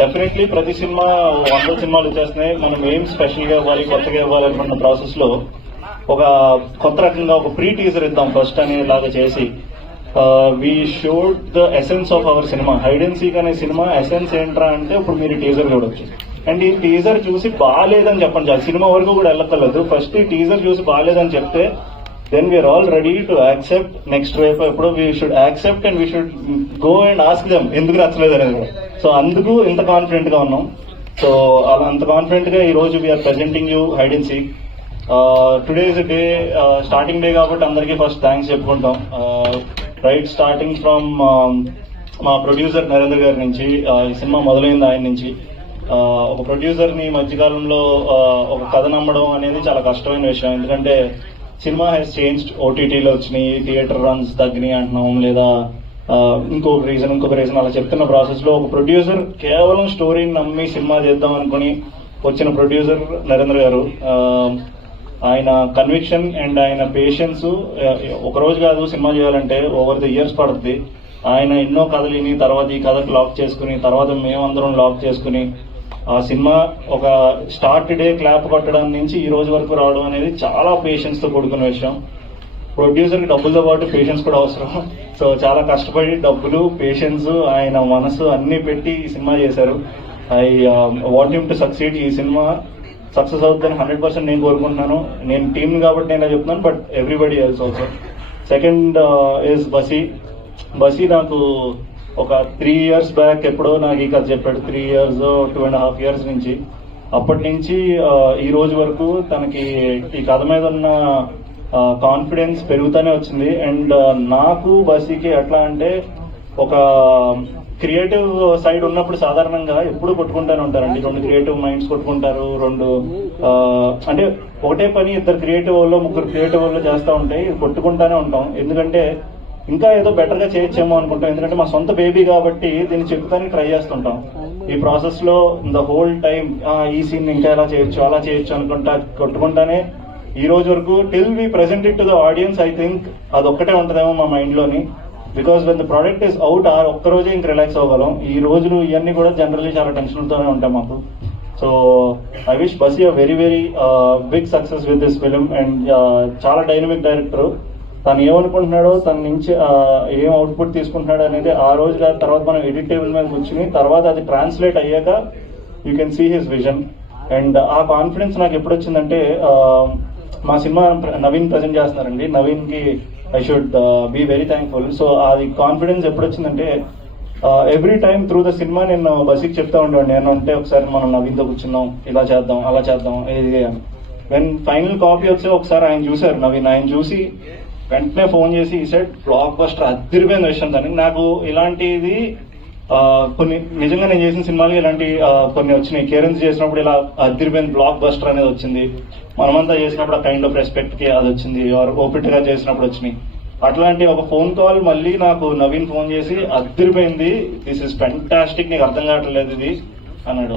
Definitely ప్రతి cinema 100 సినిమాలు వచ్చేస్తున్నాయి. మనం ఏం స్పెషల్ గా ఇవ్వాలి, కొత్తగా ఇవ్వాలనుకున్న ప్రాసెస్ లో ఒక కొత్త రకంగా ఒక ప్రీ టీజర్ ఇద్దాం ఫస్ట్ అనేలాగా చేసి we showed the essence of our cinema. Hide and seek అనే సినిమా ఎసెన్స్ ఏంట్రా అంటే ఇప్పుడు మీరు టీజర్ చూడొచ్చు. అండ్ ఈ టీజర్ చూసి బాగాలేదని చెప్పండి, ఆ సినిమా వరకు కూడా వెళ్ళక్కర్లేదు. ఫస్ట్ ఈ టీజర్ చూసి బాగాలేదని చెప్తే then we are already to accept next రేపు ఎప్పుడు we should accept and we should go and ask them ఎందుకు నచ్చలేదు అనేది కూడా. సో అందుకు ఇంత కాన్ఫిడెంట్ గా ఉన్నాం. సో అలా అంత కాన్ఫిడెంట్ గా ఈ రోజు we are presenting you hide and seek. Today is day, starting day కాబట్టి అందరికీ ఫస్ట్ థ్యాంక్స్ చెప్పుకుంటాం. రైట్ స్టార్టింగ్ ఫ్రమ్ మా ప్రొడ్యూసర్ నరేంద్ర గారి నుంచి, ఈ సినిమా మొదలైంది ఆయన నుంచి. ఒక ప్రొడ్యూసర్ ని మధ్యకాలంలో ఒక కథ నమ్మడం అనేది చాలా కష్టమైన విషయం. ఎందుకంటే సినిమా హ్యాస్ చేంజ్డ్, ఓటీటీలో వచ్చినాయి, థియేటర్ రన్స్ తగ్గినాయి అంటున్నాం, లేదా ఇంకొక రీజన్ అలా చెప్తున్న ప్రాసెస్ లో ఒక ప్రొడ్యూసర్ కేవలం స్టోరీని నమ్మి సినిమా చేద్దాం అనుకుని వచ్చిన ప్రొడ్యూసర్ నరేంద్ర గారు. ఆయన కన్విక్షన్ అండ్ ఆయన పేషెన్స్ ఒక రోజు కాదు సినిమా చేయాలంటే ఓవర్ ది ఇయర్స్ పడుతుంది. ఆయన ఎన్నో కథలు విని తర్వాత ఈ కథకు లాక్ చేసుకుని తర్వాత మేమందరం లాక్ చేసుకుని ఆ సినిమా ఒక స్టార్ట్ డే క్లాప్ కొట్టడం నుంచి ఈ రోజు వరకు రావడం అనేది చాలా పేషెన్స్ తో కూడుకున్న విషయం. ప్రొడ్యూసర్ కి డబ్బులతో పాటు పేషెన్స్ కూడా అవసరం. సో చాలా కష్టపడి డబ్బులు, పేషెన్స్, ఆయన మనసు అన్ని పెట్టి ఈ సినిమా చేశారు. I want him to succeed. ఈ సినిమా సక్సెస్ అవుతుందని 100% నేను కోరుకుంటున్నాను. నేను టీమ్ కాబట్టి నేను చెప్తున్నాను, but everybody else also. Second is Bassi నాకు ఒక 3 years బ్యాక్ ఎప్పుడో నాకు ఈ కథ చెప్పాడు. 3 years 2.5 years నుంచి, అప్పటి నుంచి ఈ రోజు వరకు తనకి ఈ కథ మీద ఉన్న కాన్ఫిడెన్స్ పెరుగుతూనే వచ్చింది. అండ్ నాకు బసీకి ఎట్లా అంటే ఒక క్రియేటివ్ సైడ్ ఉన్నప్పుడు సాధారణంగా ఎప్పుడు కొట్టుకుంటానే ఉంటారండి. 2 క్రియేటివ్ మైండ్స్ కొట్టుకుంటారు. అంటే ఒకటే పని ఇద్దరు క్రియేటివ్ వాళ్ళు, ముగ్గురు క్రియేటివ్ వాళ్ళు చేస్తూ ఉంటాయి, కొట్టుకుంటానే ఉంటాం. ఎందుకంటే ఇంకా ఏదో బెటర్ గా చేయొచ్చేమో అనుకుంటాం. ఎందుకంటే మా సొంత బేబీ కాబట్టి దీన్ని చెప్తానికి ట్రై చేస్తుంటాం. ఈ ప్రాసెస్ లో ద హోల్ టైం ఈ సీన్ ఇంకా ఎలా చేయొచ్చు, అలా చేయొచ్చు అనుకుంటా కొట్టుకుంటానే ఈ రోజు వరకు till we present it to the audience. I think అదొక్కటే ఉంటదేమో మా మైండ్ లోని. Because when the product is out ఒక్కరోజే ఇంక రిలాక్స్ అవ్వగలం. ఈ రోజులు ఇవన్నీ కూడా జనరల్లీ చాలా టెన్షన్తోనే ఉంటాయి మాకు. So I wish Bassi a very very big success with this film. And చాలా డైనమిక్ డైరెక్టర్. తను ఏమనుకుంటున్నాడో, తన నుంచి ఏం అవుట్పుట్ తీసుకుంటున్నాడు అనేది ఆ రోజు కాదు, తర్వాత మనం ఎడిట్ టేబుల్ మీద కూర్చుని తర్వాత అది ట్రాన్స్లేట్ అయ్యాక you can see his vision. And ఆ కాన్ఫిడెన్స్ నాకు ఎప్పుడు వచ్చిందంటే మా సినిమా నవీన్ ప్రజెంట్ చేస్తున్నారండి. నవీన్ కి I should be very thankful. So అది కాన్ఫిడెన్స్ ఎప్పుడు వచ్చిందంటే every time through the cinema నేను బసీకి చెప్తా ఉండేవాడిని. నేను అంటే ఒకసారి మనం నవీన్తో కూర్చున్నాం, ఇలా చేద్దాం, అలా చేద్దాం, ఇది వెన్ ఫైనల్ కాపీ వచ్చి ఒకసారి ఆయన చూశారు నవీన్. ఆయన చూసి వెంటనే ఫోన్ చేసి ఈ సెట్ బ్లాక్ బస్టర్ అదిరిపోయిన విషయం. దానికి నాకు ఇలాంటిది కొన్ని నిజంగా నేను చేసిన సినిమాలు ఇలాంటి కొన్ని వచ్చినాయి. కేరెన్స్ చేసినప్పుడు ఇలా అదిరిపోయిన బ్లాక్ బస్టర్ అనేది వచ్చింది. మనమంతా చేసినప్పుడు కైండ్ ఆఫ్ రెస్పెక్ట్ కి అది వచ్చింది. ఓపిట్ గా చేసినప్పుడు వచ్చినాయి. అట్లాంటి ఒక ఫోన్ కాల్ మళ్ళీ నాకు నవీన్ ఫోన్ చేసి అదిరిపోయింది, దిస్ ఇస్ ఫెంటాస్టిక్, నీకు అర్థం కావట్లేదు ఇది అన్నాడు.